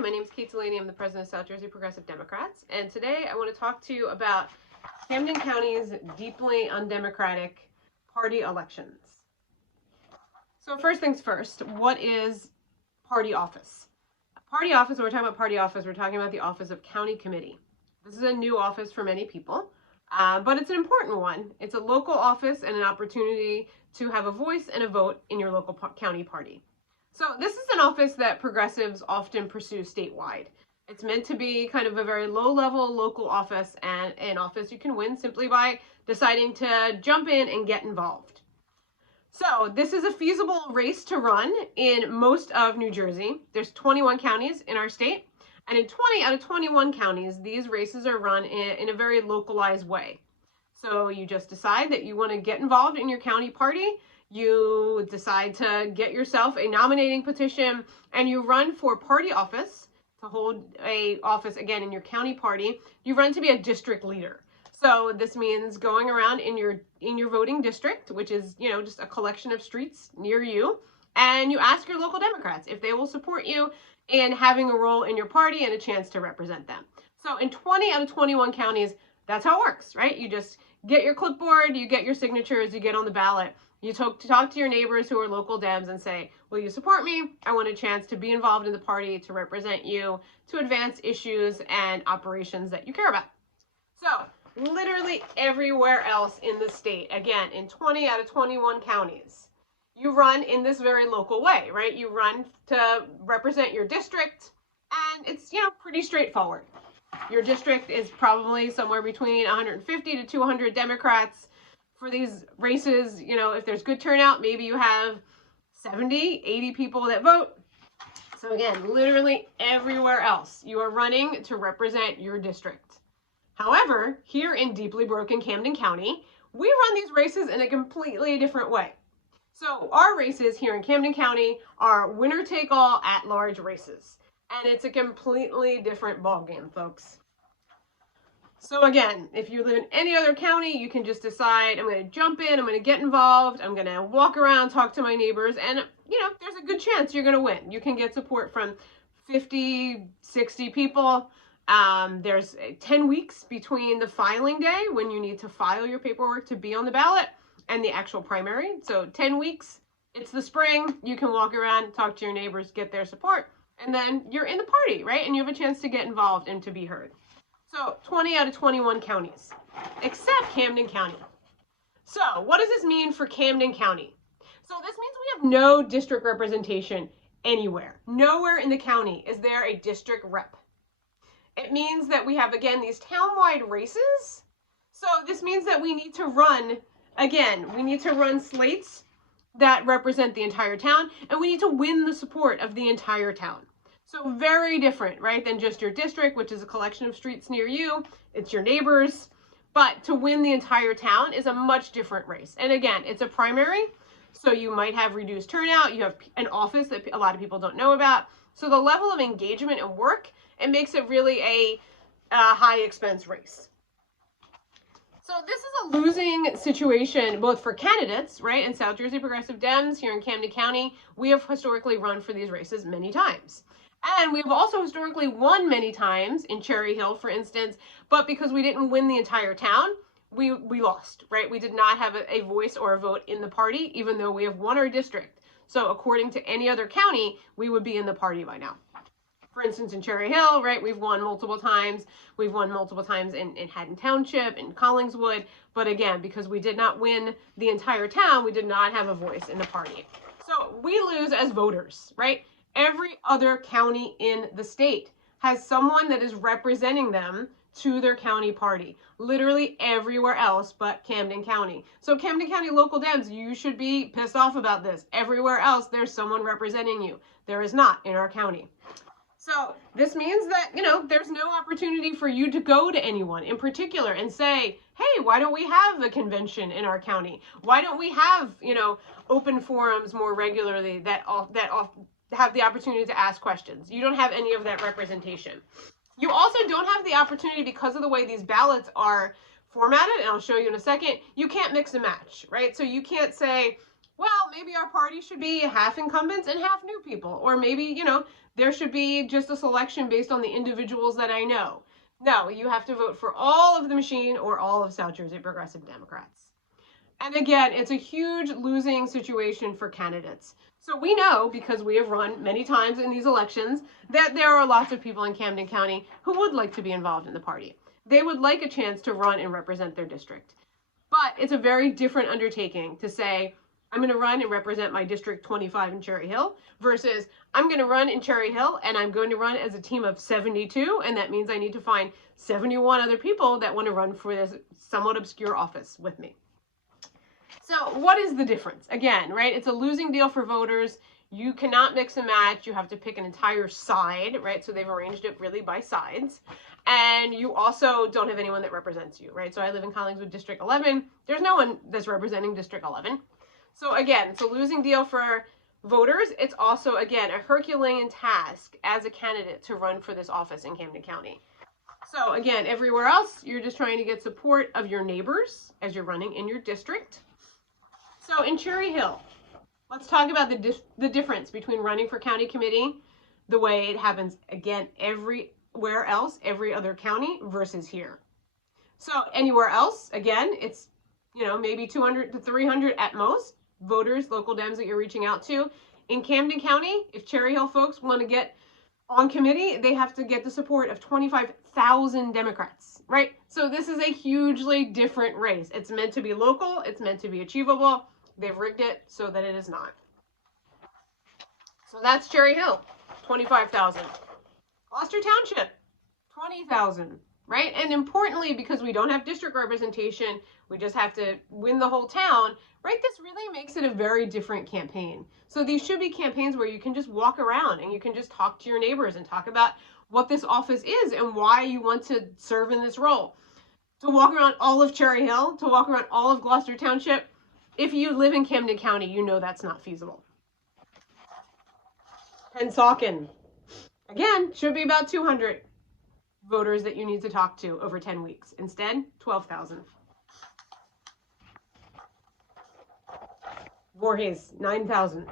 my name is Delany. I'm the president of South Jersey Progressive Democrats, and today I want to talk to you about Camden County's deeply undemocratic party elections. So first things first, what is party office? Party office, when we're talking about party office, we're talking about the office of county committee. This is a new office for many people, but it's an important one. It's a local office and an opportunity to have a voice and a vote in your local county party. So this is an office that progressives often pursue statewide. It's meant to be kind of a very low-level local office, and an office you can win simply by deciding to jump in and get involved. So this is a feasible race to run in most of New Jersey. There's 21 counties in our state, and in 20 out of 21 counties, these races are run in a very localized way. So you just decide that you want to get involved in your county party. You decide to get yourself a nominating petition, and you run for party office to hold a office again in your county party. You run to be a district leader. So this means going around in your voting district, which is, just a collection of streets near you, and you ask your local Democrats if they will support you in having a role in your party and a chance to represent them. So in 20 out of 21 counties, that's how it works, right? You just get your clipboard, you get your signatures, you get on the ballot. You talk to your neighbors who are local Dems and say, will you support me? I want a chance to be involved in the party, to represent you, to advance issues and operations that you care about. So literally everywhere else in the state, again, in 20 out of 21 counties, you run in this very local way, right? You run to represent your district, and it's, pretty straightforward. Your district is probably somewhere between 150 to 200 Democrats. For these races, if there's good turnout, maybe you have 70, 80 people that vote. So again, literally everywhere else, you are running to represent your district. However, here in deeply broken Camden County, we run these races in a completely different way. So our races here in Camden County are winner-take-all at-large races. And it's a completely different ballgame, folks. So again, if you live in any other county, you can just decide, I'm going to jump in, I'm going to get involved, I'm going to walk around, talk to my neighbors, and, there's a good chance you're going to win. You can get support from 50, 60 people. There's 10 weeks between the filing day, when you need to file your paperwork to be on the ballot, and the actual primary. So 10 weeks, it's the spring, you can walk around, talk to your neighbors, get their support, and then you're in the party, right? And you have a chance to get involved and to be heard. So 20 out of 21 counties, except Camden County. So what does this mean for Camden County? So this means we have no district representation anywhere. Nowhere in the county is there a district rep. It means that we have, again, these town-wide races. So this means that we need to run, we need to run slates that represent the entire town, and we need to win the support of the entire town. So very different, right, than just your district, which is a collection of streets near you. It's your neighbors. But to win the entire town is a much different race. And again, it's a primary, so you might have reduced turnout. You have an office that a lot of people don't know about. So the level of engagement and work, it makes it really a high expense race. So this is a losing situation both for candidates, right? In South Jersey Progressive Dems here in Camden County, we have historically run for these races many times. And we've also historically won many times in Cherry Hill, for instance, but because we didn't win the entire town, we lost, right? We did not have a voice or a vote in the party, even though we have won our district. So according to any other county, we would be in the party by now. For instance, in Cherry Hill, right, we've won multiple times. We've won multiple times in Haddon Township, in Collingswood. But again, because we did not win the entire town, we did not have a voice in the party. So we lose as voters, right? Every other county in the state has someone that is representing them to their county party. Literally everywhere else but Camden County. So Camden County local Dems, you should be pissed off about this. Everywhere else, there's someone representing you. There is not in our county. So this means that, there's no opportunity for you to go to anyone in particular and say, hey, why don't we have a convention in our county? Why don't we have, open forums more regularly that have the opportunity to ask questions? You don't have any of that representation. You also don't have the opportunity, because of the way these ballots are formatted, and I'll show you in a second, you can't mix and match, right? So you can't say, well, maybe our party should be half incumbents and half new people. Or maybe, there should be just a selection based on the individuals that I know. No, you have to vote for all of the machine or all of South Jersey Progressive Democrats. And again, it's a huge losing situation for candidates. So we know, because we have run many times in these elections, that there are lots of people in Camden County who would like to be involved in the party. They would like a chance to run and represent their district. But it's a very different undertaking to say, I'm going to run and represent my District 25 in Cherry Hill versus I'm going to run in Cherry Hill and I'm going to run as a team of 72, and that means I need to find 71 other people that want to run for this somewhat obscure office with me. So what is the difference? Again, right, it's a losing deal for voters. You cannot mix and match. You have to pick an entire side, right? So they've arranged it really by sides. And you also don't have anyone that represents you, right? So I live in Collingswood District 11. There's no one that's representing District 11. So again, it's a losing deal for voters. It's also, again, a Herculean task as a candidate to run for this office in Camden County. So again, everywhere else, you're just trying to get support of your neighbors as you're running in your district. So in Cherry Hill, let's talk about the difference between running for county committee, the way it happens, again, everywhere else, every other county versus here. So anywhere else, again, it's, maybe 200 to 300 at most voters, local Dems that you're reaching out to. In Camden County, if Cherry Hill folks want to get on committee, they have to get the support of 25,000 Democrats, right? So this is a hugely different race. It's meant to be local. It's meant to be achievable. They've rigged it so that it is not. So that's Cherry Hill, 25,000. Gloucester Township, 20,000, right? And importantly, because we don't have district representation, we just have to win the whole town, right? This really makes it a very different campaign. So these should be campaigns where you can just walk around and you can just talk to your neighbors and talk about what this office is and why you want to serve in this role. To walk around all of Cherry Hill, to walk around all of Gloucester Township, if you live in Camden County, you know that's not feasible. Pensauken, again, should be about 200 voters that you need to talk to over 10 weeks. Instead, 12,000. Voorhees, 9,000.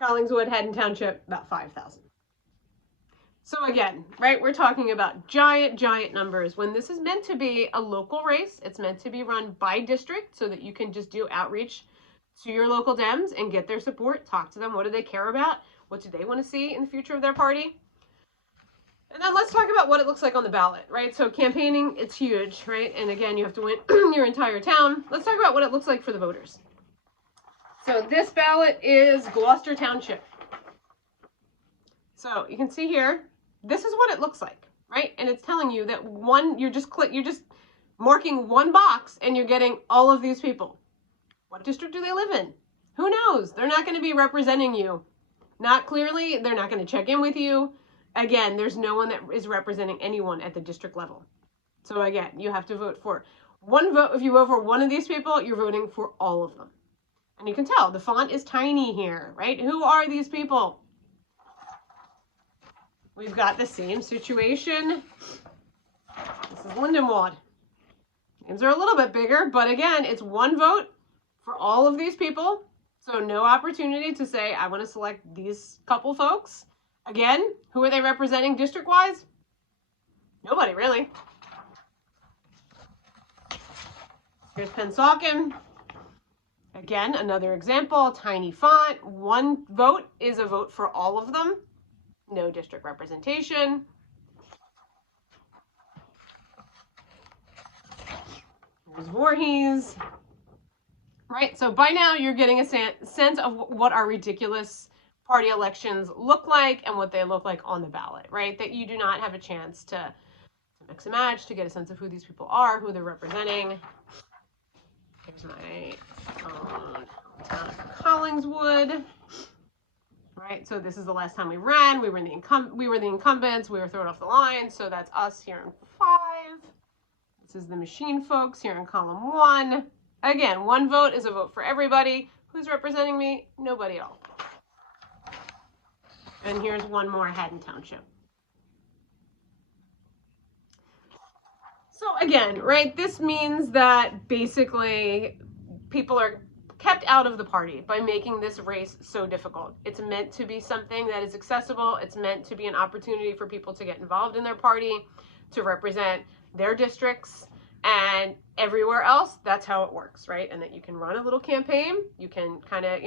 Collingswood, Haddon Township, about 5,000. So again, right, we're talking about giant, giant numbers. When this is meant to be a local race, it's meant to be run by district so that you can just do outreach to your local Dems and get their support, talk to them. What do they care about? What do they want to see in the future of their party? And then let's talk about what it looks like on the ballot, right? So campaigning, it's huge, right? And again, you have to win your entire town. Let's talk about what it looks like for the voters. So this ballot is Gloucester Township. So you can see here, this is what it looks like, right? And it's telling you that you're just marking one box and you're getting all of these people. What district do they live in? Who knows? They're not going to be representing you. Not clearly. They're not going to check in with you. Again, there's no one that is representing anyone at the district level. So again, you have to vote for one vote. If you vote for one of these people, you're voting for all of them. And you can tell the font is tiny here, right? Who are these people? We've got the same situation. This is Lindenwood. Names are a little bit bigger, but again, it's one vote for all of these people. So no opportunity to say, I want to select these couple folks. Again, who are they representing district-wise? Nobody, really. Here's Pensauken. Again, another example, tiny font. One vote is a vote for all of them. No district representation. There's Voorhees. Right, so by now you're getting a sense of what our ridiculous party elections look like and what they look like on the ballot, right? That you do not have a chance to mix and match, to get a sense of who these people are, who they're representing. Here's my own town of Collingswood. Right, so this is the last time we ran. We were the incumbents. We were thrown off the line. So that's us here in 5. This is the machine folks here in column 1. Again, one vote is a vote for everybody. Who's representing me? Nobody at all. And here's one more, Haddon Township. So again, right, this means that basically people are kept out of the party by making this race so difficult. It's meant to be something that is accessible. It's meant to be an opportunity for people to get involved in their party, to represent their districts, and everywhere else, that's how it works, right? And that you can run a little campaign, you can kind of,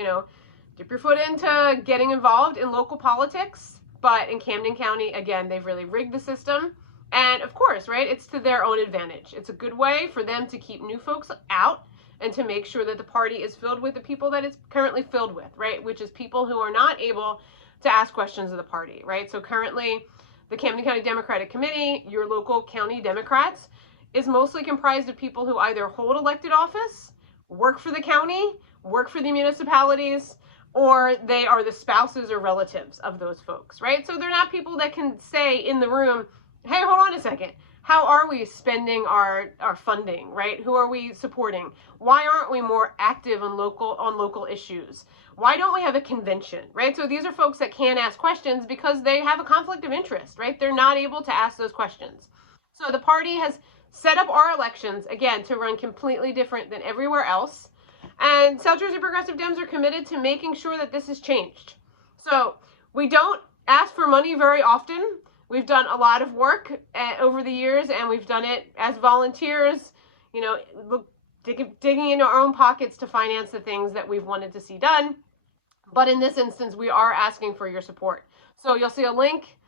dip your foot into getting involved in local politics. But in Camden County, again, they've really rigged the system. And of course, right, it's to their own advantage. It's a good way for them to keep new folks out and to make sure that the party is filled with the people that it's currently filled with, right? Which is people who are not able to ask questions of the party, right? So currently, the Camden County Democratic Committee, your local county Democrats, is mostly comprised of people who either hold elected office, work for the county, work for the municipalities, or they are the spouses or relatives of those folks, right? So they're not people that can say in the room, hey, hold on a second. How are we spending our funding, right? Who are we supporting? Why aren't we more active on local issues? Why don't we have a convention, right? So these are folks that can't ask questions because they have a conflict of interest, right? They're not able to ask those questions. So the party has set up our elections, again, to run completely different than everywhere else. And South Jersey Progressive Dems are committed to making sure that this is changed. So we don't ask for money very often. We've done a lot of work over the years, and we've done it as volunteers, digging into our own pockets to finance the things that we've wanted to see done. But in this instance, we are asking for your support. So you'll see a link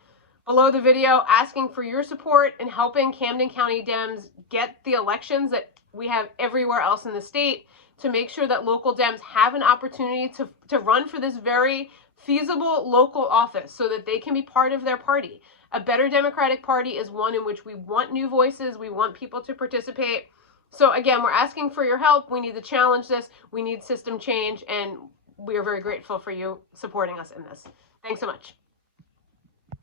below the video asking for your support in helping Camden County Dems get the elections that we have everywhere else in the state, to make sure that local Dems have an opportunity to run for this very feasible local office so that they can be part of their party. A better Democratic Party is one in which we want new voices, we want people to participate. So again, we're asking for your help. We need to challenge this. We need system change, and we are very grateful for you supporting us in this. Thanks so much.